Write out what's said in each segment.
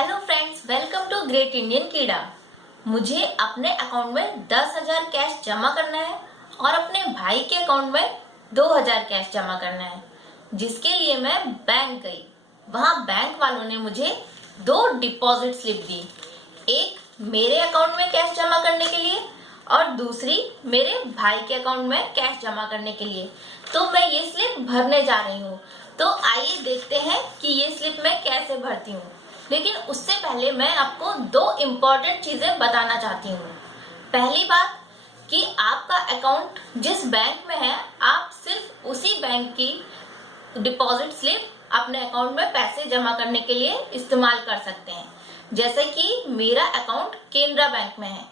Hello friends, welcome to great Indian कीड़ा। मुझे अपने अकाउंट में 10,000 कैश जमा करना है और अपने भाई के अकाउंट में 2,000 कैश जमा करना है, जिसके लिए मैं बैंक गई। वहां बैंक वालों ने मुझे 2 डिपॉजिट स्लिप दी, एक मेरे अकाउंट में कैश जमा करने के लिए और दूसरी मेरे भाई के अकाउंट में कैश जमा करने के लिए। तो मैं ये स्लिप भरने जा रही हूँ। तो आइए देखते हैं कि ये स्लिप मैं कैसे भरती हूँ। लेकिन उससे पहले मैं आपको 2 इम्पोर्टेंट चीजें बताना चाहती हूँ। पहली बात कि आपका अकाउंट जिस बैंक में है, आप सिर्फ उसी बैंक की डिपॉजिट स्लिप अपने अकाउंट में पैसे जमा करने के लिए इस्तेमाल कर सकते हैं। जैसे कि मेरा अकाउंट केनरा बैंक में है,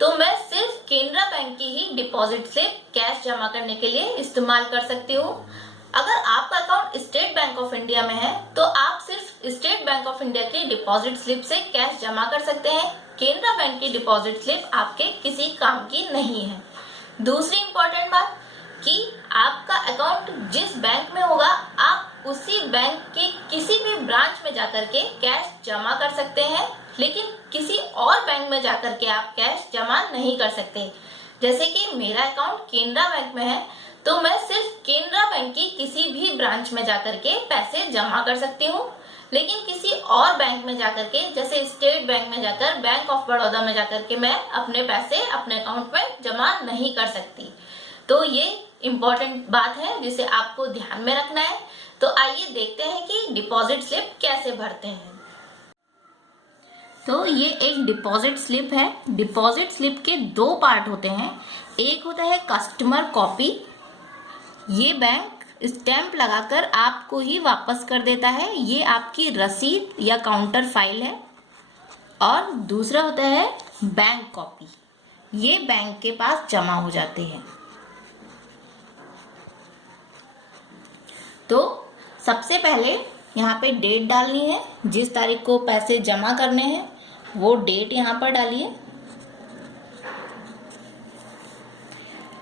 तो मैं सिर्फ केनरा बैंक की ही डिपॉजिट स्लिप कैश जमा करने के लिए इस्तेमाल कर सकती हूँ। अगर आपका account state bank of India में है, तो आप सिर्फ स्टेट बैंक ऑफ इंडिया की डिपॉजिट स्लिप से कैश जमा कर सकते हैं। केनरा बैंक की डिपॉजिट स्लिप आपके किसी काम की नहीं है। दूसरी इंपॉर्टेंट बात कि आपका अकाउंट जिस बैंक में होगा, आप उसी बैंक के किसी भी ब्रांच में जाकर के कैश जमा कर सकते हैं, लेकिन किसी और बैंक में जाकर के आप कैश जमा नहीं कर सकते। जैसे कि मेरा अकाउंट केनरा बैंक में है, तो मैं सिर्फ केनरा बैंक की किसी भी ब्रांच में जाकर के पैसे जमा कर सकती हूँ, लेकिन किसी और बैंक में जाकर के, जैसे स्टेट बैंक में जाकर, बैंक ऑफ बड़ौदा में जाकर के मैं अपने पैसे अपने अकाउंट में जमा नहीं कर सकती। तो ये इम्पोर्टेंट बात है जिसे आपको ध्यान में रखना है। तो आइए देखते हैं कि डिपॉजिट स्लिप कैसे भरते हैं। तो ये एक डिपॉजिट स्लिप है। डिपॉजिट स्लिप के 2 पार्ट होते हैं। एक होता है कस्टमर कॉपी, ये बैंक स्टैंप लगाकर आपको ही वापस कर देता है, ये आपकी रसीद या काउंटर फाइल है। और दूसरा होता है बैंक कॉपी, ये बैंक के पास जमा हो जाते हैं। तो सबसे पहले यहाँ पे डेट डालनी है, जिस तारीख को पैसे जमा करने हैं वो डेट यहाँ पर डालिए।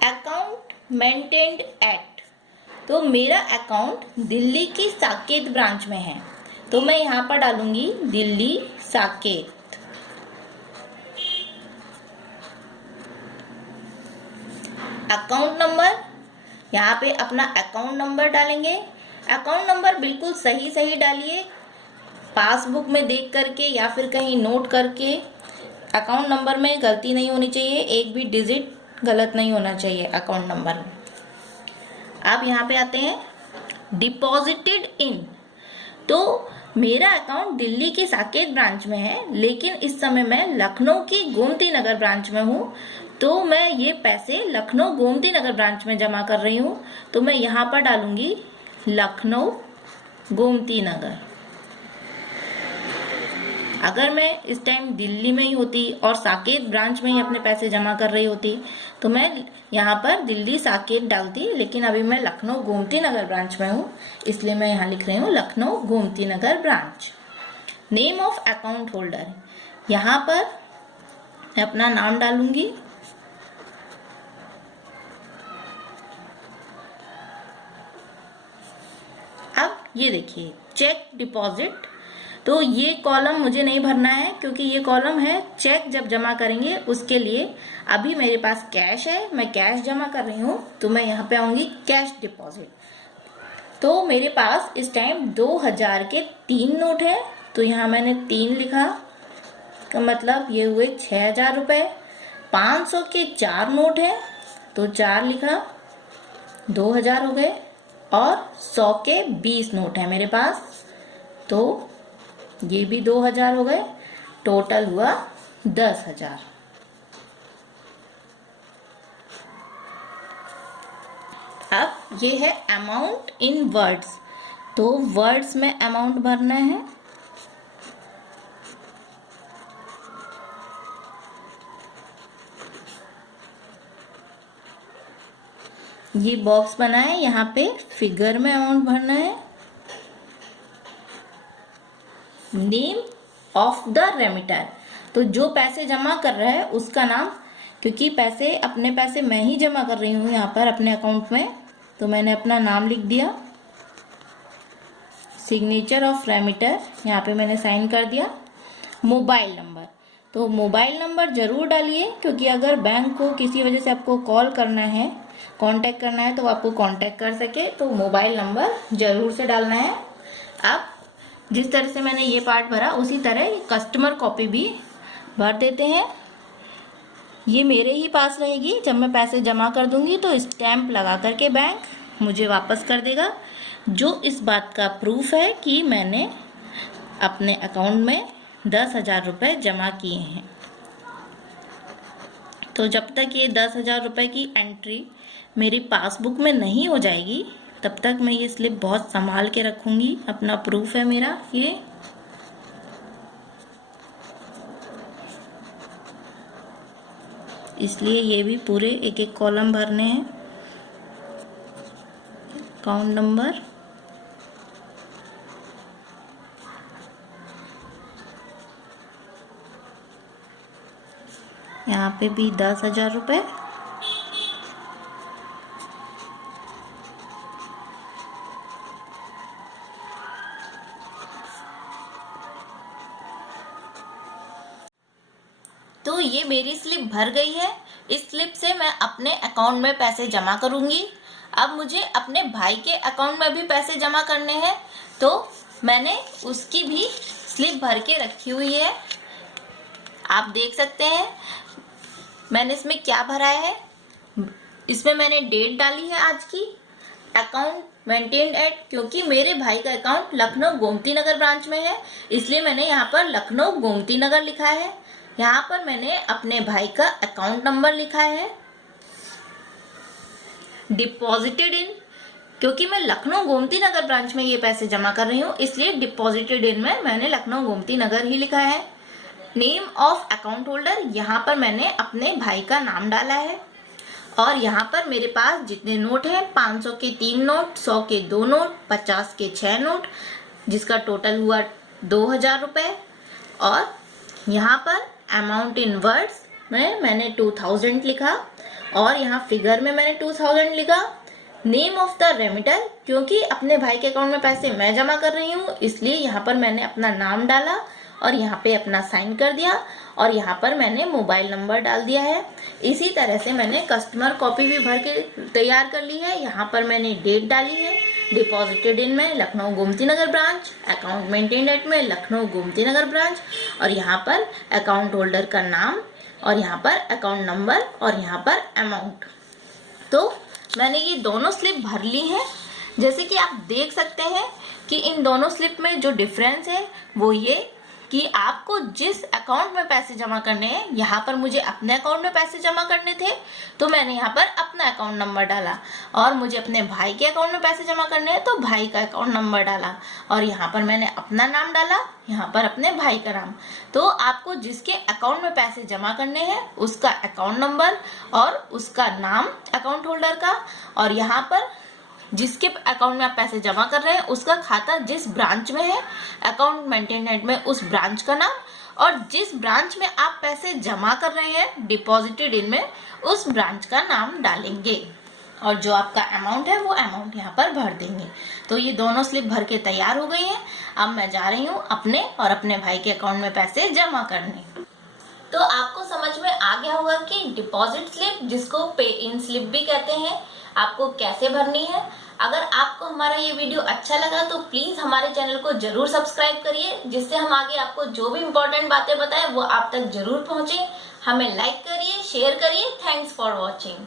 अकाउंट मेंटेन्ड एट, तो मेरा अकाउंट दिल्ली की साकेत ब्रांच में है, तो मैं यहाँ पर डालूंगी दिल्ली साकेत। अकाउंट नंबर, यहाँ पे अपना अकाउंट नंबर डालेंगे। अकाउंट नंबर बिल्कुल सही डालिए, पासबुक में देख करके या फिर कहीं नोट करके। अकाउंट नंबर में गलती नहीं होनी चाहिए, एक भी डिजिट गलत नहीं होना चाहिए अकाउंट नंबर में। अब यहाँ पे आते हैं डिपॉजिटेड इन, तो मेरा अकाउंट दिल्ली की साकेत ब्रांच में है, लेकिन इस समय मैं लखनऊ की गोमती नगर ब्रांच में हूँ, तो मैं ये पैसे लखनऊ गोमती नगर ब्रांच में जमा कर रही हूँ। तो मैं यहाँ पर डालूंगी लखनऊ गोमती नगर। अगर मैं इस टाइम दिल्ली में ही होती और साकेत ब्रांच में ही अपने पैसे जमा कर रही होती, तो मैं यहाँ पर दिल्ली साकेत डालती, लेकिन अभी मैं लखनऊ गोमती नगर ब्रांच में हूँ, इसलिए मैं यहाँ लिख रही हूँ Lucknow Gomti Nagar branch. Name of account holder, यहाँ पर मैं अपना नाम डालूंगी। अब ये देखिए चेक डिपॉजिट, तो ये कॉलम मुझे नहीं भरना है, क्योंकि ये कॉलम है चेक जब जमा करेंगे उसके लिए। अभी मेरे पास कैश है, मैं कैश जमा कर रही हूँ, तो मैं यहाँ पे आऊंगी कैश डिपॉजिट। तो मेरे पास इस टाइम 2,000 के 3 नोट है, तो यहाँ मैंने 3 लिखा, का मतलब ये हुए 6,000 रुपये। 500 के 4 नोट है, तो 4 लिखा, 2,000 हो गए। और 100 के 20 नोट है मेरे पास, तो ये भी 2,000 हो गए, टोटल हुआ 10,000। अब ये है अमाउंट इन वर्ड्स, तो वर्ड्स में अमाउंट भरना है। ये बॉक्स बना है, यहाँ पे फिगर में अमाउंट भरना है। नेम ऑफ द रेमिटर, तो जो पैसे जमा कर रहा है उसका नाम, क्योंकि पैसे अपने पैसे मैं ही जमा कर रही हूँ यहाँ पर अपने अकाउंट में, तो मैंने अपना नाम लिख दिया। सिग्नेचर ऑफ रेमिटर, यहाँ पे मैंने साइन कर दिया। Mobile number. तो मोबाइल नंबर ज़रूर डालिए, क्योंकि अगर बैंक को किसी वजह से आपको कॉल करना है, कांटेक्ट करना है, तो आपको कांटेक्ट कर सके, तो मोबाइल नंबर ज़रूर से डालना है। अब जिस तरह से मैंने ये पार्ट भरा उसी तरह कस्टमर कॉपी भी भर देते हैं। ये मेरे ही पास रहेगी, जब मैं पैसे जमा कर दूंगी तो स्टैंप लगा करके बैंक मुझे वापस कर देगा, जो इस बात का प्रूफ है कि मैंने अपने अकाउंट में 10,000 रुपये जमा किए हैं। तो जब तक ये 10,000 रुपये की एंट्री मेरी पासबुक में नहीं हो जाएगी, तब तक मैं ये स्लिप बहुत संभाल के रखूंगी। अपना प्रूफ है मेरा ये। इसलिए ये भी पूरे एक एक कॉलम भरने हैं। अकाउंट नंबर, यहाँ पे भी 10,000 रुपये, तो ये मेरी स्लिप भर गई है। इस स्लिप से मैं अपने अकाउंट में पैसे जमा करूंगी। अब मुझे अपने भाई के अकाउंट में भी पैसे जमा करने हैं, तो मैंने उसकी भी स्लिप भर के रखी हुई है। आप देख सकते हैं मैंने इसमें क्या भरा है। इसमें मैंने डेट डाली है आज की, अकाउंट मेंटेन्ड एट, क्योंकि मेरे भाई का अकाउंट लखनऊ गोमती नगर ब्रांच में है, इसलिए मैंने यहाँ पर लखनऊ गोमती नगर लिखा है। यहाँ पर मैंने अपने भाई का अकाउंट नंबर लिखा है। डिपॉजिटेड इन, क्योंकि मैं लखनऊ गोमती नगर ब्रांच में ये पैसे जमा कर रही हूँ, इसलिए डिपॉजिटेड इन में मैंने लखनऊ गोमती नगर ही लिखा है। नेम ऑफ अकाउंट होल्डर, यहाँ पर मैंने अपने भाई का नाम डाला है। और यहाँ पर मेरे पास जितने नोट हैं, 500 के 3 नोट, 100 के 2 नोट, 50 के 6 नोट, जिसका टोटल हुआ 2,000 रुपये। और यहाँ पर अमाउंट इन वर्ड्स में मैंने 2,000 लिखा, और यहाँ फिगर में मैंने 2,000 लिखा। नेम ऑफ द रेमिटर, क्योंकि अपने भाई के अकाउंट में पैसे मैं जमा कर रही हूँ, इसलिए यहाँ पर मैंने अपना नाम डाला और यहाँ पे अपना साइन कर दिया, और यहाँ पर मैंने मोबाइल नंबर डाल दिया है। इसी तरह से मैंने कस्टमर कॉपी भी भर के तैयार कर ली है। यहाँ पर मैंने डेट डाली है, डिपॉजिटेड इन में Lucknow Gomti Nagar branch, account maintained eight में लखनऊ गोमती नगर ब्रांच, और यहाँ पर अकाउंट होल्डर का नाम, और यहाँ पर अकाउंट नंबर, और यहाँ पर अमाउंट। तो मैंने ये दोनों स्लिप भर ली हैं। जैसे कि आप देख सकते हैं कि इन दोनों स्लिप में जो डिफरेंस है वो ये कि आपको जिस अकाउंट में पैसे जमा करने हैं, यहाँ पर मुझे अपने अकाउंट में पैसे जमा करने थे तो मैंने यहाँ पर अपना अकाउंट नंबर डाला, और मुझे अपने भाई के अकाउंट में पैसे जमा करने हैं तो भाई का अकाउंट नंबर डाला, और यहाँ पर मैंने अपना नाम डाला, यहाँ पर अपने भाई का नाम। तो आपको जिसके अकाउंट में पैसे जमा करने हैं उसका अकाउंट नंबर और उसका नाम अकाउंट होल्डर का, और यहाँ पर जिसके अकाउंट में आप पैसे जमा कर रहे हैं उसका खाता जिस ब्रांच में है, अकाउंट मेंटेनेंट में उस ब्रांच का नाम, और जिस ब्रांच में आप पैसे जमा कर रहे हैं डिपॉजिटेड इन में उस ब्रांच का नाम डालेंगे, और जो आपका अमाउंट है वो अमाउंट यहाँ पर भर देंगे। तो ये दोनों स्लिप भर के तैयार हो गई हैं। अब मैं जा रही हूँ अपने और अपने भाई के अकाउंट में पैसे जमा करने। तो आपको समझ में आ गया होगा कि डिपॉजिट स्लिप, जिसको पे इन स्लिप भी कहते हैं, आपको कैसे भरनी है। अगर आपको हमारा ये वीडियो अच्छा लगा तो प्लीज हमारे चैनल को जरूर सब्सक्राइब करिए, जिससे हम आगे आपको जो भी इम्पोर्टेंट बातें बताएं वो आप तक जरूर पहुंचे। हमें लाइक करिए, शेयर करिए। Thanks for watching.